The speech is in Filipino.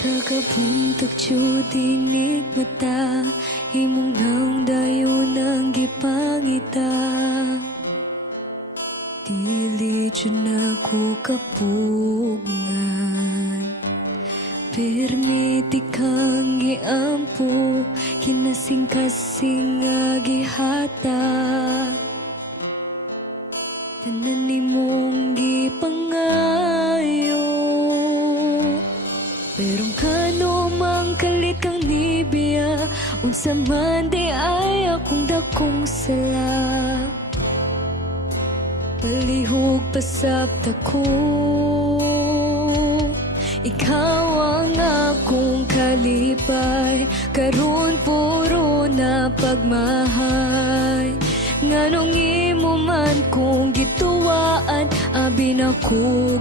Tagabuntag dinig mata, imong nang dayon ang gipangita. Dili dyan ako kapugngan, permiti kang giampo, kinasing-kasing nga gihata. Tanan nimong gipangayo, pero kano mang kalit kang nibiya, unsa man di ay akong dakong sala. Palihog pasabta ko, ikaw ang akong kalipay, karon puro na pagmahay. Nganong imo man kong gituwaan, abi na kog